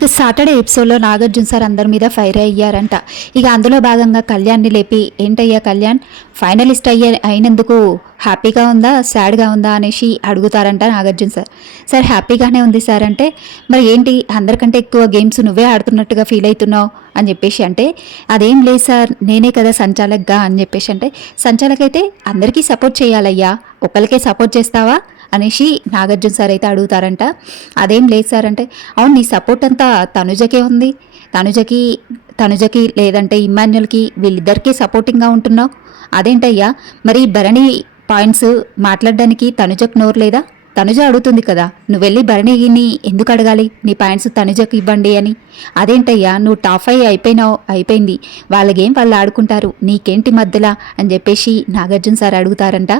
ఇక సాటర్డే ఎపిసోడ్లో నాగార్జున సార్ అందరి మీద ఫైర్ అయ్యారంట. ఇక అందులో భాగంగా కళ్యాణ్ని లేపి ఏంటయ్యా కళ్యాణ్? ఫైనలిస్ట్ అయ్యే అయినందుకు హ్యాపీగా ఉందా? సాడ్గా ఉందా? అనేసి అడుగుతారంట నాగార్జున సార్. సార్ హ్యాపీగానే ఉంది సార్ అంటే మరి ఏంటి? అందరికంటే ఎక్కువ గేమ్స్ నువ్వే ఆడుతున్నట్టుగా ఫీల్ అవుతున్నావు? అని చెప్పేసి అంటే అదేం లేదు సార్ నేనే కదా సంచాలక్గా అని చెప్పేసి అంటే సంచాలక్ అయితే అందరికీ సపోర్ట్ చేయాలయ్యా. ఒకరికే సపోర్ట్ చేస్తావా? అనేసి నాగార్జున సార్ అయితే అడుగుతారంట. అదేం లేదు సార్ అంటే అవును నీ సపోర్ట్ అంతా తనుజకే ఉంది. తనుజకి తనుజకి లేదంటే ఇమాన్యుల్కి వీళ్ళిద్దరికీ సపోర్టింగ్గా ఉంటున్నావు. అదేంటయ్యా? మరి భరణి పాయింట్స్ మాట్లాడడానికి తనుజకు నోరు లేదా? తనుజ అడుగుతుంది కదా నువ్వు వెళ్ళి భరణిని ఎందుకు అడగాలి? నీ పాయింట్స్ తనుజకు ఇవ్వండి అని. అదేంటయ్యా నువ్వు టాప్ అయ్యి అయిపోయినావు అయిపోయింది. వాళ్ళ గేమ్ వాళ్ళు ఆడుకుంటారు? నీకేంటి మధ్యలా? అని చెప్పేసి నాగార్జున సార్ అడుగుతారంట.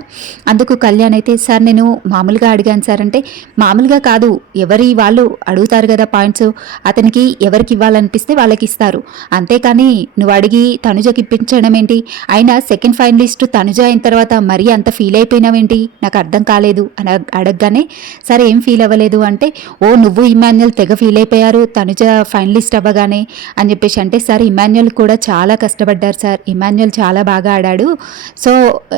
అందుకు కళ్యాణ్ అయితే సార్ నేను మామూలుగా అడిగాను సార్ అంటే మామూలుగా కాదు. ఎవరి వాళ్ళు అడుగుతారు కదా పాయింట్స్. అతనికి ఎవరికి ఇవ్వాలనిపిస్తే వాళ్ళకి ఇస్తారు. అంతేకాని నువ్వు అడిగి తనుజకి ఇప్పించడం ఏంటి? అయినా సెకండ్ ఫైనలిస్ట్ తనుజ అయిన తర్వాత మరీ అంత ఫీల్ అయిపోయినావేంటి? నాకు అర్థం కాలేదు అని అడగ- అడగగానే సరే ఏం ఫీల్ అవ్వలేదు అంటే ఓ నువ్వు ఇమాన్యుల్ తెగ ఫీల్ అయిపోయారు తనుజ ఫైనలిస్ట్ అవ్వగానే అని చెప్పేసి అంటే సార్ ఇమాన్యుల్ కూడా చాలా కష్టపడ్డారు సార్ ఇమాన్యుల్ చాలా బాగా ఆడాడు. సో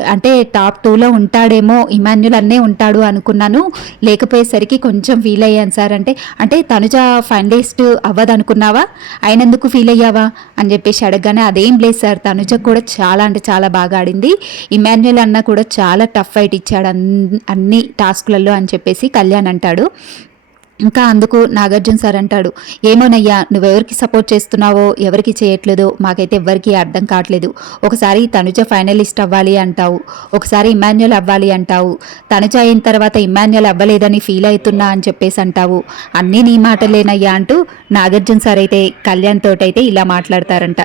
అంటే టాప్ టూలో ఉంటాడేమో ఇమాన్యుల్ అన్నే ఉంటాడు అనుకున్నాను. లేకపోయేసరికి కొంచెం ఫీల్ అయ్యాను సార్ అంటే అంటే తనుజ ఫైనలిస్ట్ అవ్వదనుకున్నావా? అయినందుకు ఫీల్ అయ్యావా? అని చెప్పేసి అడగగానే అదేం లేదు సార్ తనుజ కూడా చాలా అంటే చాలా బాగా ఆడింది. ఇమాన్యుల్ అన్న కూడా చాలా టఫ్ ఫైట్ ఇచ్చాడు అన్- అన్ని టాస్క్లలో అని చెప్పేసి కళ్యాణ్ అంటాడు. ఇంకా అందుకు నాగార్జున సార్ అంటాడు ఏమోనయ్యా నువ్వెవరికి సపోర్ట్ చేస్తున్నావో ఎవరికి చేయట్లేదో మాకైతే ఎవ్వరికీ అర్థం కావట్లేదు. ఒకసారి తనుజ ఫైనలిస్ట్ అవ్వాలి అంటావు ఒకసారి ఇమాన్యుల్ అవ్వాలి అంటావు. తనుజ అయిన తర్వాత ఇమాన్యుల్ అవ్వలేదని ఫీల్ అవుతున్నా అని చెప్పేసి అంటావు. అన్నీ నీ మాటలేనయ్యా అంటూ నాగార్జున సార్ అయితే కళ్యాణ్ తోటైతే ఇలా మాట్లాడతారంట.